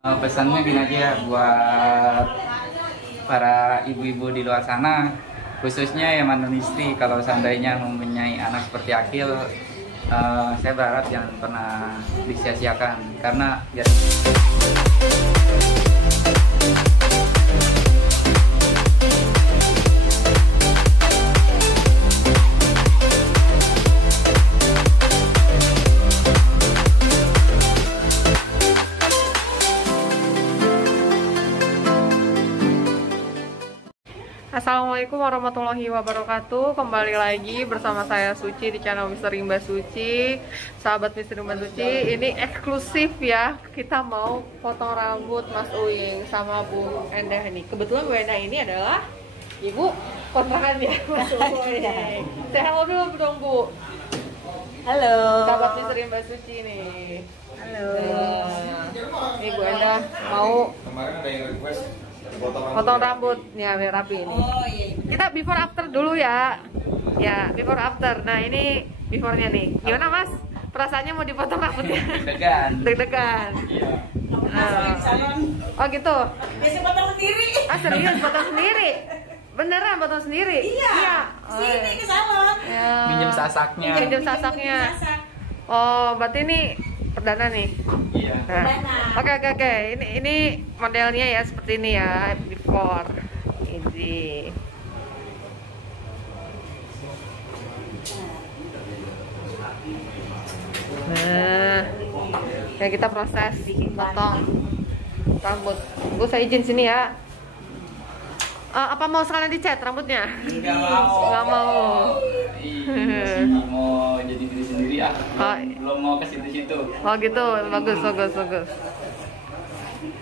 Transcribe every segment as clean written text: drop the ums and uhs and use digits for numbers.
Pesannya gini aja ya, buat para ibu-ibu di luar sana, khususnya yang mantan istri, kalau seandainya mempunyai anak seperti Akil, saya berharap jangan pernah disia-siakan, karena ya. Assalamualaikum warahmatullahi wabarakatuh. Kembali lagi bersama saya Suci di channel Misteri Mbak Suci. Sahabat Misteri Mbak Suci, ini eksklusif ya. Kita mau potong rambut Mas Uing sama Bu Endah ini. Kebetulan Bu Endah ini adalah ibu kontrakan ya Mas Uing. Saya halo dulu dong Bu. Halo. Sahabat Misteri Mbak Suci nih. Halo. Ini Bu Endah mau Kemarin ada yang request potong rambut ya biar rapi ini. Oh iya. Kita before after dulu ya. Ya, before after. Nah, ini before-nya nih. Gimana, Mas? Perasaannya mau dipotong rambutnya? deg-degan. Deg-degan. Iya. Oh, gitu. Biasa potong sendiri. Ah, serius potong sendiri? Beneran potong sendiri? Iya. Oh, Sini ke salon. ya. Minjem sasaknya. Minjem sasaknya. Oh, berarti ini perdana nih. Iya. Nah, Perdana. Oke. Ini modelnya ya seperti ini ya, before. Ini. Nah, kayak kita proses potong rambut. Bu, saya izin sini ya. Apa mau sekalian dicat rambutnya? Nggak mau. Nggak mau. Masih mau jadi diri sendiri ya. Oh. Belum mau ke situ-situ. Oh gitu, bagus.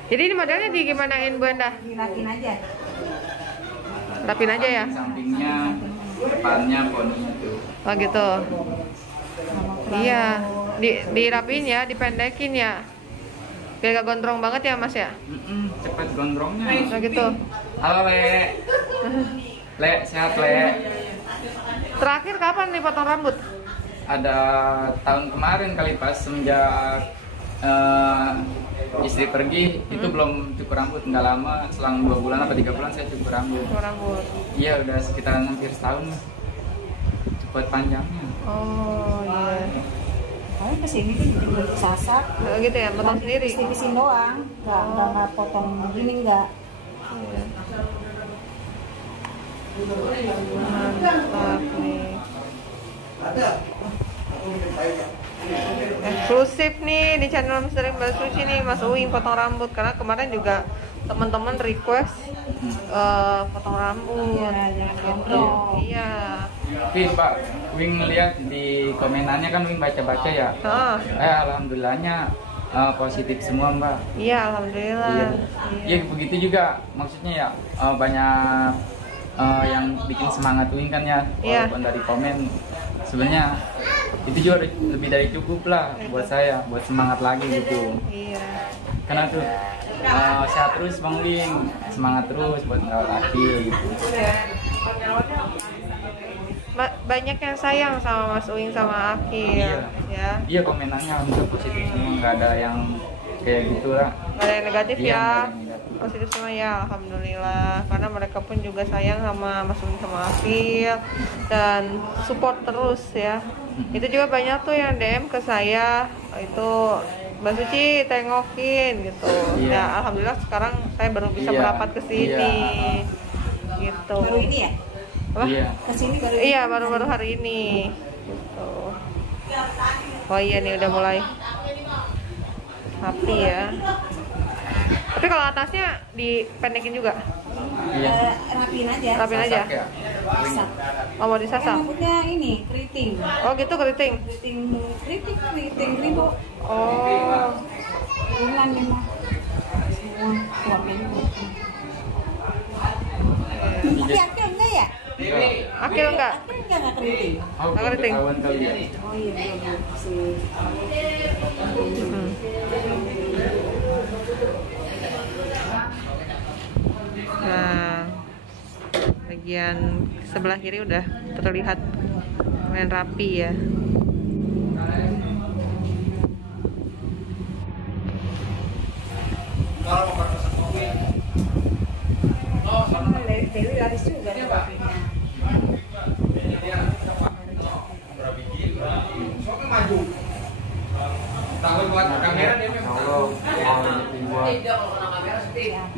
Jadi ini modelnya digimanain Bu Endah? Dirapiin aja. Rapin aja ya? Sampingnya, depannya, poninya tuh. Oh gitu. Iya, dirapiin ya, dipendekin ya. Biar gak gondrong banget ya Mas ya? Cepet gondrongnya. Oh gitu. Halo Le. Le, sehat Le. Terakhir kapan nih potong rambut? Ada tahun kemarin kali pas semenjak istri pergi, itu belum cukur rambut, nggak lama, selang 2 bulan atau 3 bulan saya cukur rambut. Potong rambut. Iya, udah sekitaran hampir setahun. Cepet panjangnya. Oh iya. Kamu kesini tuh juga sasak. Oh, gitu ya, potong sendiri. Tipisin doang. Nggak potong gini nggak. Iya. Mantap nih. Eksklusif nih di channel Misteri Mbak Suci nih Mas Uing potong rambut, karena kemarin juga teman-teman request potong rambut. Iya, jangan Gitu. gondrong. Iya. Tapi Pak, Wing lihat di komenannya kan Wing baca-baca ya. Alhamdulillahnya positif semua Mbak. Iya, alhamdulillah. Iya. Iya, begitu juga maksudnya ya, banyak yang bikin semangat Wing kan ya, Iya. walaupun dari komen. Sebenarnya itu juga lebih dari cukup lah buat saya, buat semangat lagi gitu. Iya. Karena tuh sehat terus Bang Wing, semangat terus buat ngerawat hati gitu. Banyak yang sayang sama Mas Uing sama Akil. Iya. Ya. Iya, komenannya untuk positif semua, nggak ada yang kayak gitu lah. Gak ada yang negatif Iya, ya. nggak ada yang negatif. Positif semua ya, alhamdulillah. Karena mereka pun juga sayang sama Mas Uing sama Akil dan support terus ya. Itu juga banyak tuh yang DM ke saya, itu Mbak Suci tengokin gitu. Iya. Ya alhamdulillah sekarang saya baru bisa Iya. merapat ke sini. Iya. Gitu. Baru ini ya? Apa? Iya. Kesini baru. Iya, baru-baru hari ini. Gitu. Oh iya nih udah mulai rapi ya. Tapi kalau atasnya dipendekin juga. Iya. Rapiin aja. Rapiin aja. Sasak ya. Wing. Sasak. Oh, mau Kan disasar. rambutnya ini keriting. Oh gitu, keriting. Keriting keribo. Oh. Bulan memang. Semua suaminya. Tapi Akil enggak ya? Akil enggak? Akil enggak keriting. Oh, Nggak belum keriting. ketahuan kali ya. Oh iya belum sih. Hmm. Nah, bagian sebelah kiri udah terlihat lumayan rapi ya. Dewi laris juga tuh kopinya.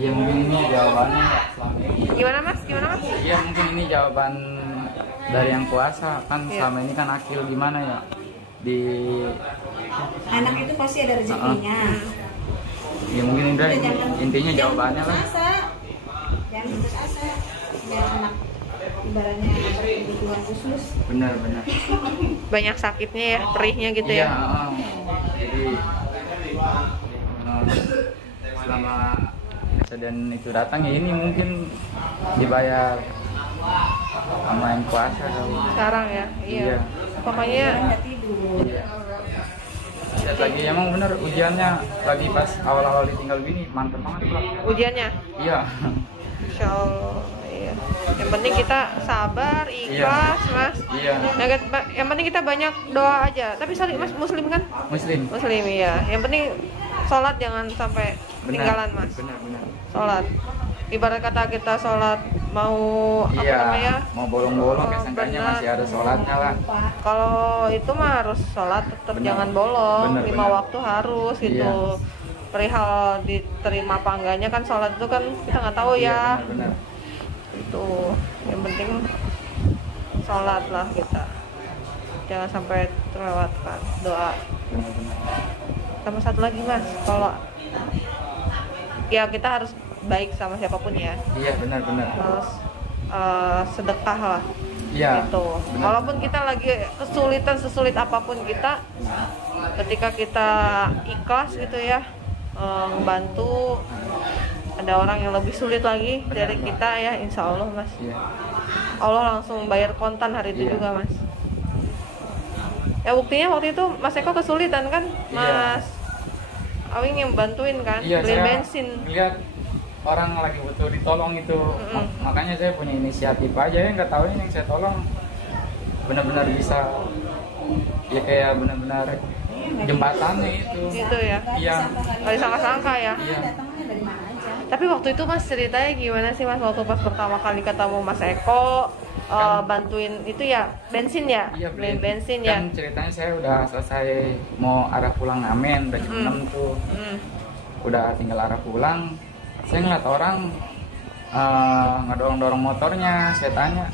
Ya mungkin ini jawabannya ya selama ini. Gimana Mas? Gimana Mas? Iya mungkin ini jawaban dari yang kuasa kan Iya. selama ini kan Akil gimana ya di Anak itu pasti ada rezekinya. ya mungkin Indra Udah, jangan- intinya jangan jawabannya putus lah. asa. Jangan putus asa. Jangan anak ibaratnya anak kebutuhan khusus. Benar. Banyak sakitnya ya, perihnya gitu Iya, ya. jadi selama kejadian itu datang ya ini mungkin dibayar sama yang kuasa kali. Sekarang ya. Iya. Iya. Pokoknya Nggak tidur. Iya. Lihat lagi emang bener ujiannya lagi pas awal-awal ditinggal gini mantep banget Pak. ujiannya. Iya. Insya Allah. Iya. Yang penting kita sabar, ikhlas, Mas. Iya. Yang penting kita banyak doa aja. Tapi sorry Mas, Muslim kan? Muslim. Muslim ya. Yang penting sholat jangan sampai ketinggalan Mas. Benar. Sholat. Ibarat kata kita sholat mau apa Iya. namanya? Mau bolong-bolong Oh, ya seenggaknya benar. masih ada sholatnya lah. Kalau itu mah harus sholat tetap Benar. jangan bolong. Benar, 5 benar. waktu harus gitu. Iya. Perihal diterima apa enggaknya kan sholat itu kan kita nggak tahu Iya, ya. benar. Itu yang penting sholat lah kita. Jangan sampai terlewatkan doa. Benar. Sama satu lagi Mas, kalau ya kita harus baik sama siapapun ya. Iya, benar. Terus sedekah lah. Iya. Gitu. benar. Walaupun kita lagi kesulitan sesulit apapun kita, ketika kita ikhlas gitu ya, membantu ada orang yang lebih sulit lagi Benar, dari Mbak. kita ya, insya Allah Mas. Iya. Allah langsung bayar kontan hari itu Iya. juga Mas. Ya buktinya waktu itu Mas Eko kesulitan kan, Iya. Mas Awing yang bantuin kan, Iya, beliin saya bensin. lihat orang lagi butuh ditolong itu. Makanya saya punya inisiatif aja ya, nggak tahu ini yang saya tolong benar-benar bisa ya kayak benar-benar jembatannya itu. Gitu ya. Iya. Nggak disangka-sangka ya. Iya. Datangnya dari mana aja. Tapi waktu itu Mas ceritanya gimana sih Mas waktu pas pertama kali ketemu Mas Eko, bantuin itu ya bensin ya, Iya, beliin beli. bensin ya. Kan ceritanya saya udah selesai mau arah pulang ngamen, udah jam 6 tuh. Udah tinggal arah pulang. Saya ngeliat orang ngedorong-dorong motornya. Saya tanya,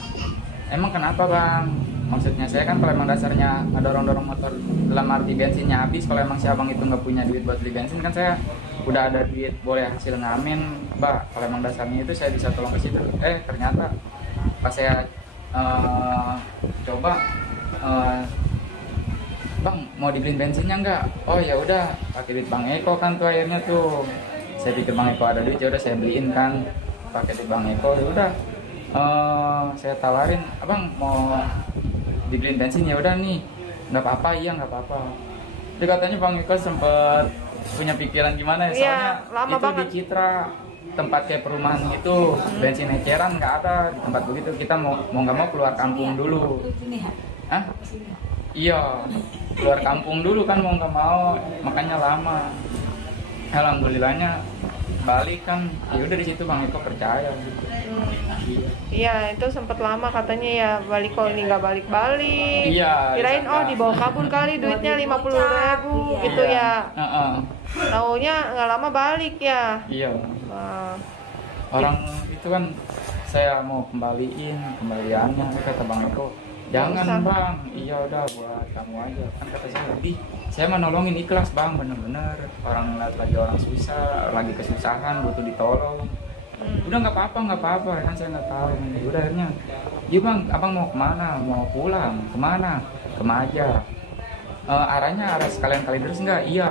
emang kenapa bang? Maksudnya saya kan kalau emang dasarnya ngedorong-dorong motor dalam arti bensinnya habis, kalau emang si abang itu nggak punya duit buat beli bensin kan saya udah ada duit boleh hasil ngamen, mbak. Kalau emang dasarnya itu saya bisa tolong ke situ. Ternyata pas saya coba, bang mau dibeliin bensinnya nggak? Oh ya udah, pakai duit bang Eko kan tuh akhirnya tuh. Saya pikir bang Eko ada duit, ya udah saya beliin kan, pakai duit bang Eko. Ya udah, saya tawarin, abang mau dibeliin bensin ya udah nih, nggak apa-apa, iya nggak apa-apa. Jadi katanya bang Eko sempet punya pikiran gimana ya, Iya, soalnya lama itu banget. di Citra tempat kayak perumahan gitu, bensin eceran nggak ada di tempat begitu. Kita mau nggak mau keluar kampung dulu. Ini ya. Hah? Iya, keluar kampung dulu kan mau nggak mau, makanya lama. Alhamdulillahnya balik kan, ya udah di situ bang Eko percaya gitu. Iya. Iya itu sempat lama katanya ya, balik kok ini nggak balik-balik. Iya, Kirain disangka. dibawa kabur kali duitnya 50.000 gitu Iya. ya. Taunya nggak lama balik ya. Iya. Wah. Orang itu kan saya mau kembaliannya, kata bang Eko, jangan Usah. bang, iya udah buat kamu aja. Kan kata saya lebih, saya mau nolongin ikhlas bang, bener-bener. Orang ngeliat lagi orang susah, lagi kesusahan, butuh ditolong. Udah nggak apa-apa, kan saya nggak tahu. Udah akhirnya, iya bang, abang mau kemana? Mau pulang? Kemana? Ke Maja. Arahnya arah sekalian Kalideres nggak? Iya.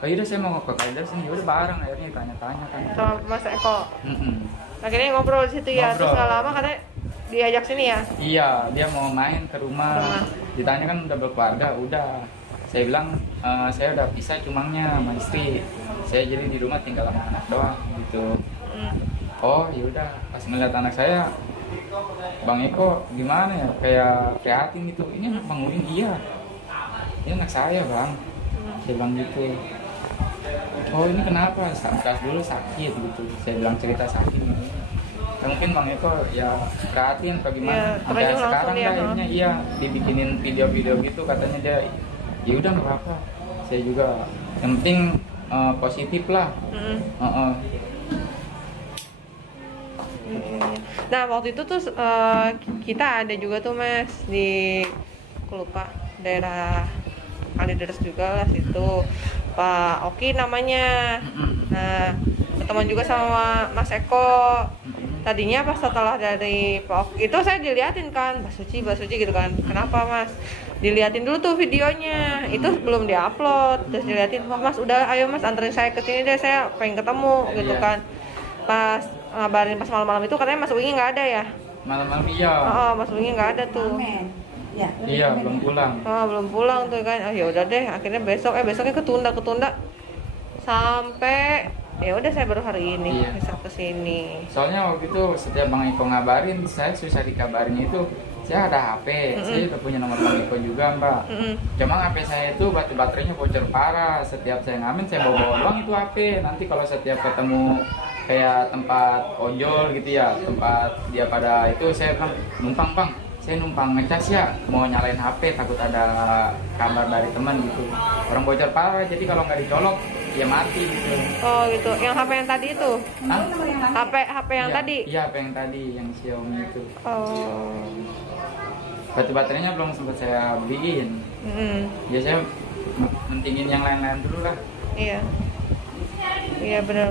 Oh iya, saya mau ke Kalideres nih. Udah bareng, akhirnya tanya-tanya kan. Sama Mas Eko. Mm-mm. Akhirnya ngobrol di situ ya. Ngobrol. Terus nggak lama katanya diajak sini ya. Iya, dia mau main ke rumah. Rumah. Ditanya kan udah berkeluarga, udah. Saya bilang, saya udah pisah cumangnya sama istri. Saya jadi di rumah tinggal sama anak doang gitu. Oh yaudah, pas ngeliat anak saya, Bang Eko gimana ya, kayak prihatin gitu. Ini anak Bang Udin, iya. Ini anak saya bang. Saya bilang gitu. Oh ini kenapa? Saat dulu sakit gitu. Saya bilang cerita sakit. Ya, mungkin Bang Eko ya perhatiin apa Iya, gimana. Sampai terjun langsung sekarang ya, akhirnya iya dibikinin video-video gitu katanya dia ya udah nggak apa-apa. Saya juga yang penting positif lah. Nah waktu itu tuh kita ada juga tuh Mas di, aku lupa daerah Kalideres juga lah situ, Pak Oki namanya. Nah berteman juga sama Mas Eko. Tadinya pas setelah dari Pak Oki itu saya diliatin kan, Mbak Suci gitu kan. Kenapa Mas? Diliatin dulu tuh videonya, itu belum diupload. Terus diliatin, wah Mas udah, ayo Mas anterin saya ke sini deh, saya pengen ketemu gitu kan. Pas ngabarin pas malam-malam itu katanya Mas Wingi nggak ada ya? Malam-malam iya. Oh, Mas Wingi nggak ada tuh. Amen. Ya, Iya belum pulang. Oh, belum pulang tuh kan. Oh ya udah deh, akhirnya besoknya ketunda sampai ya udah saya baru hari ini Iya. bisa kesini. Soalnya waktu itu setiap Bang Eko ngabarin, saya susah dikabarin itu. Saya ada HP, saya juga punya nomor Bang Eko juga Mbak. Cuma HP saya itu baterainya bocor parah. Setiap saya ngamen saya bawa doang itu HP. Nanti kalau setiap ketemu kayak tempat ojol gitu ya, tempat dia pada itu saya bilang numpang Bang, saya numpang ngecas ya, mau nyalain HP takut ada kabar dari teman gitu. Orang bocor parah, jadi kalau nggak dicolok ya mati gitu. Oh gitu, yang HP yang tadi itu? Hah? HP yang Iya, tadi? Iya HP yang tadi, yang Xiaomi itu. Oh. Baterainya belum sempat saya beliin. Ya saya mentingin yang lain-lain dulu lah. Iya. Iya benar.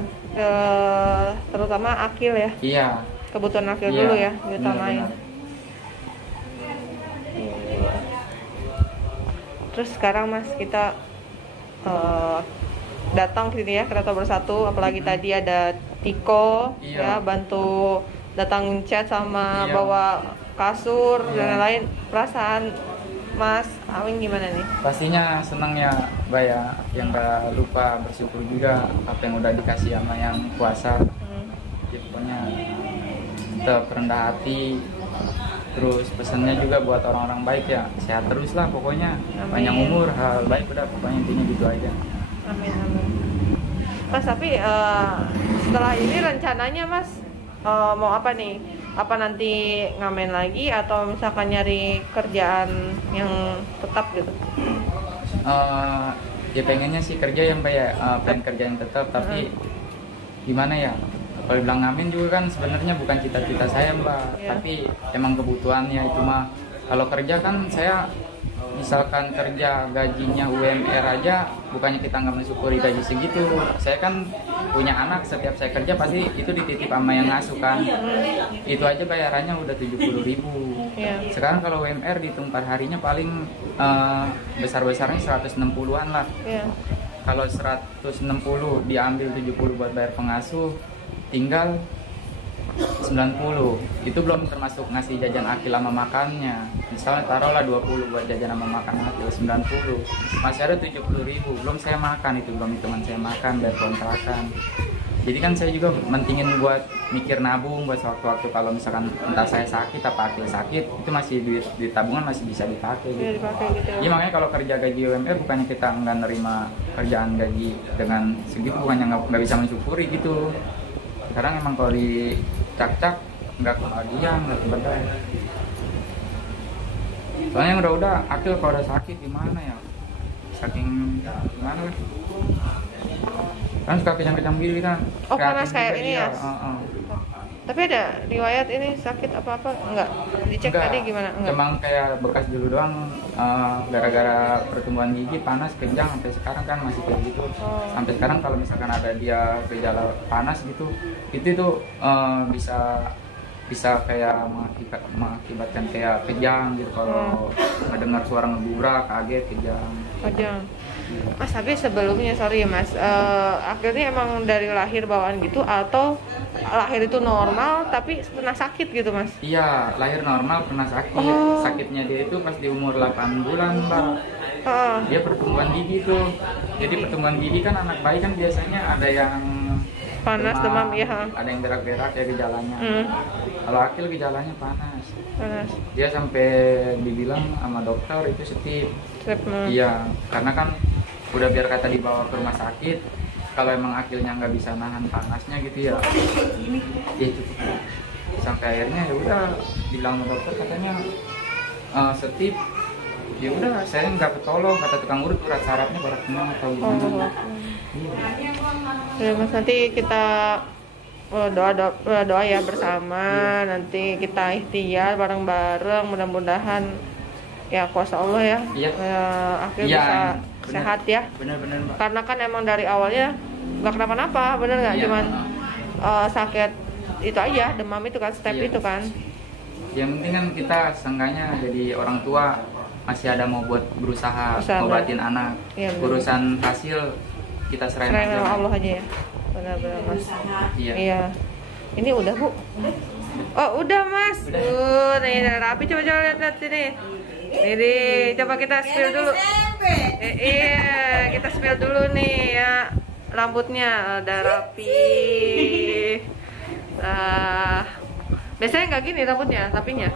Terutama akil ya. Iya. Kebutuhan akil Iya, dulu ya diutamain. benar-benar. Iya. Terus sekarang Mas kita datang ke sini ya, Kereta Bersatu, apalagi tadi ada Tiko Iya. ya bantu datang chat sama Iya. bawa kasur Iya. dan lain-lain. Perasaan Mas Awing gimana nih? Pastinya senang ya Mbak ya, yang gak lupa bersyukur juga apa yang udah dikasih sama yang kuasa. Ya, pokoknya tetap rendah hati. Terus pesannya juga buat orang-orang baik ya, sehat terus lah pokoknya. Amin. Panjang umur, hal baik udah pokoknya intinya gitu aja. Amin. Mas tapi setelah ini rencananya Mas mau apa nih? Apa nanti ngamen lagi atau misalkan nyari kerjaan yang tetap gitu? Ya pengennya sih kerja yang Mbak ya, pengen kerja yang tetap, tapi gimana ya? Kalau bilang ngamen juga kan sebenarnya bukan cita-cita saya Mbak, Iya. tapi emang kebutuhannya itu mah. Kalau kerja kan saya misalkan kerja gajinya UMR aja, bukannya kita nggak mensyukuri gaji segitu. Saya kan punya anak, setiap saya kerja pasti itu dititip sama yang ngasuh kan. Itu aja bayarannya udah 70.000. Iya. Sekarang kalau UMR dihitung per harinya paling besar-besarnya 160-an lah. Iya. Kalau 160 diambil 70 buat bayar pengasuh, tinggal 90. Itu belum termasuk ngasih jajan akil sama makannya. Misalnya taruhlah 20 buat jajan sama makan akil, 90. Masih ada 70.000. Belum saya makan, itu belum hitungan saya makan dan kontrakan. Jadi kan saya juga mentingin buat mikir nabung buat waktu-waktu kalau misalkan entah saya sakit apa akil sakit, itu masih di tabungan masih bisa dipakai Iya gitu. dipakai gitu ya. Iya makanya kalau kerja gaji UMR bukannya kita nggak nerima kerjaan gaji dengan segitu, bukannya nggak bisa mensyukuri gitu. Sekarang emang kalau dicak-cak nggak kebahagiaan, nggak kebahagiaan. Soalnya yang udah akil kalau udah sakit gimana ya? Saking gimana lah? Kan suka kejang-kejang gini kan. Oh, panas Kreatif kayak juga ini dia. ya? Tapi ada riwayat ini sakit apa-apa? Enggak? Dicek Enggak, tadi gimana? Enggak. Cuma kayak bekas dulu doang, gara-gara pertumbuhan gigi panas kejang sampai sekarang kan masih kayak gitu. Oh. Sampai sekarang kalau misalkan ada dia gejala panas gitu, itu tuh bisa kayak mengakibatkan kayak kejang gitu. Kalau mendengar suara ngebura, kaget, kejang. Kejang. Mas, tapi sebelumnya sorry ya Mas, akhirnya emang dari lahir bawaan gitu atau lahir itu normal tapi pernah sakit gitu Mas? Iya, lahir normal pernah sakit. Oh. Sakitnya dia itu pas di umur 8 bulan, Mbak. Dia pertumbuhan gigi tuh. Jadi pertumbuhan gigi kan anak bayi kan biasanya ada yang Panas, demam, ya. ada yang berak-berak ya gejalanya. Kalau akil gejalanya panas. Panas. Dia sampai dibilang sama dokter itu setip. Iya, karena kan udah biar kata dibawa ke rumah sakit. Kalau emang akilnya nggak bisa nahan panasnya gitu ya. Itu sampai akhirnya ya udah bilang dokter katanya setip. Ya udah saya nggak ketolong, kata tukang urut urat sarafnya barat semua atau gimana. Ya Mas, nanti kita doa ya bersama. Nanti kita ikhtiar bareng-bareng, mudah-mudahan ya kuasa Allah ya, akhirnya bisa bener, sehat ya. Bener-bener Mbak. Karena kan emang dari awalnya nggak kenapa-napa, bener nggak? Cuman sakit itu aja, demam itu kan, step itu kan. Yang penting kan kita seenggaknya jadi orang tua masih ada mau buat berusaha ngobatin anak. Urusan hasil kita serahin aja. Allah aja ya. Benar-benar Mas. Iya. Iya. Ini udah Bu? Oh udah Mas. Nih rapi, coba lihat sini. Ini coba kita spill dulu. Iya, kita spill dulu nih ya. Rambutnya udah rapi. Biasanya nggak gini rambutnya, rapinya.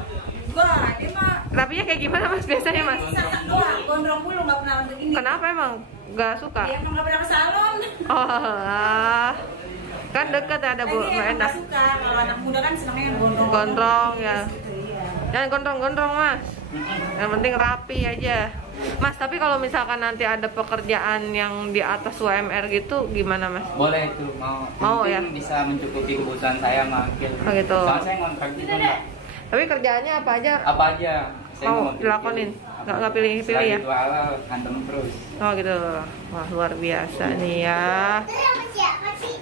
Wah, dia mah Rapinya kayak gimana Mas biasanya Mas? doang, gondrong mulu, nggak pernah begini. Kenapa emang? Nggak suka? Dia emang nggak pernah ke salon. Oh, kan deket ada Bu, nggak enak. Nggak suka, kalau anak muda kan senangnya yang gondrong. Gondrong ya. Gitu, iya. Jangan gondrong-gondrong Mas. Yang penting rapi aja. Mas, tapi kalau misalkan nanti ada pekerjaan yang di atas UMR gitu, gimana Mas? Boleh itu, mau ya? Bisa mencukupi kebutuhan saya makin. Oh gitu. Soalnya saya ngontrak juga Mbak. Tapi kerjaannya apa aja? Apa aja? Saya Mau dilakonin? Nggak pilih-pilih ya? Itu halal, kantong terus. Oh gitu. Wah luar biasa nih ya.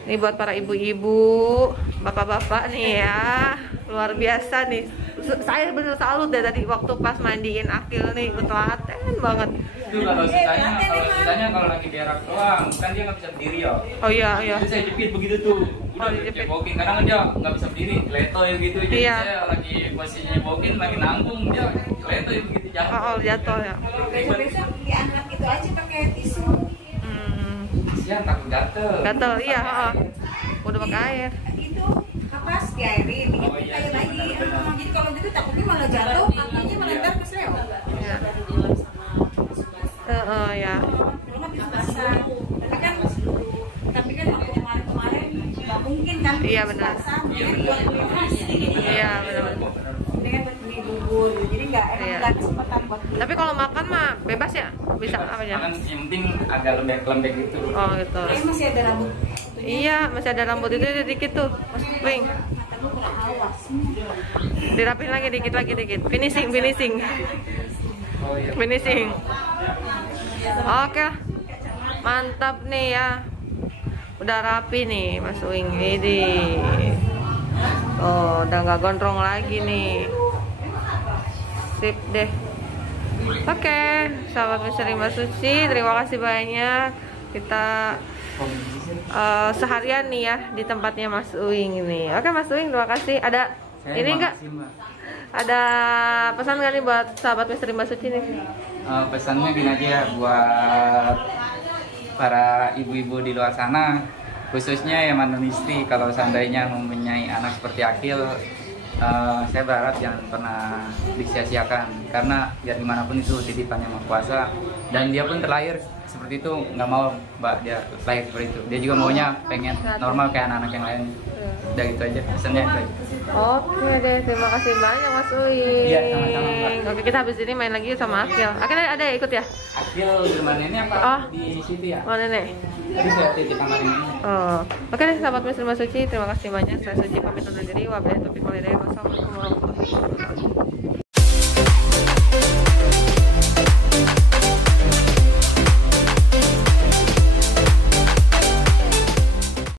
Ini buat para ibu-ibu, bapak-bapak nih ya. Luar biasa nih. Saya bener salut deh tadi waktu pas mandiin Akil nih, telaten banget. Itu kalau sisanya kalau lagi berak doang, kan dia nggak bisa berdiri ya. Oh iya iya. Itu saya jepit begitu tuh. Udah jebokin, kadang kan dia nggak bisa berdiri, letoy gitu. Jadi saya lagi posisinya jebokin, lagi nanggung dia letoy begitu jatuh. Oh jatuh ya. Besok diangkat itu aja pakai tisu. Kasihan takut gatel. Gatel iya. Udah pakai air. Itu kapas diairin, dikit air lagi. Jadi kalau gitu takutnya malah jatuh, kakinya malah ntar kesleo. Iya. Ya. Cuma bisa basah. Tapi kan waktu kemarin nggak mungkin kan. Iya benar. Iya benar. Dengan beli bubur, jadi nggak kesempatan buat. Tapi kalau makan mah bebas ya, bisa apa aja. Makan yang penting agak lembek-lembek gitu. Oh gitu. Ini masih ada rambut. Iya masih ada rambut itu dikit tuh, Mas Pink. Dirapin lagi dikit. Finishing. Oh iya. Finishing. Oke, mantap nih ya. Udah rapi nih Mas Uing ini. Oh, udah nggak gondrong lagi nih. Sip deh. Oke, sahabat misteri Mbak Suci, terima kasih banyak. Kita seharian nih ya di tempatnya Mas Uing ini. Oke Mas Uing, terima kasih. Ada ini enggak? Ada pesan nggak nih buat sahabat misteri Mbak Suci nih? Pesannya gini aja ya, buat para ibu-ibu di luar sana, khususnya yang mantan istri, kalau seandainya mempunyai anak seperti Akil, saya berharap jangan pernah disia-siakan, karena biar gimana pun itu titipannya Yang Maha Kuasa, dan dia pun terlahir seperti itu, nggak mau Mbak dia lahir seperti itu, dia juga maunya pengen normal kayak anak-anak yang lain. Udah gitu aja pesannya itu aja. Oke deh, terima kasih banyak Mas Uing. Iya, sama-sama Mbak. Oke, kita habis ini main lagi sama Akil. Akil ada ya ikut ya? Akil di mana ini apa? Oh. Di situ ya? Oh nenek. Jadi saya titip kamar ini. Oh. Oke deh sahabat misteri Mbak Suci, terima kasih banyak. Saya Suci pamit undur diri. Wabillahi taufiq wal hidayah. Wassalamualaikum warahmatullahi wabarakatuh.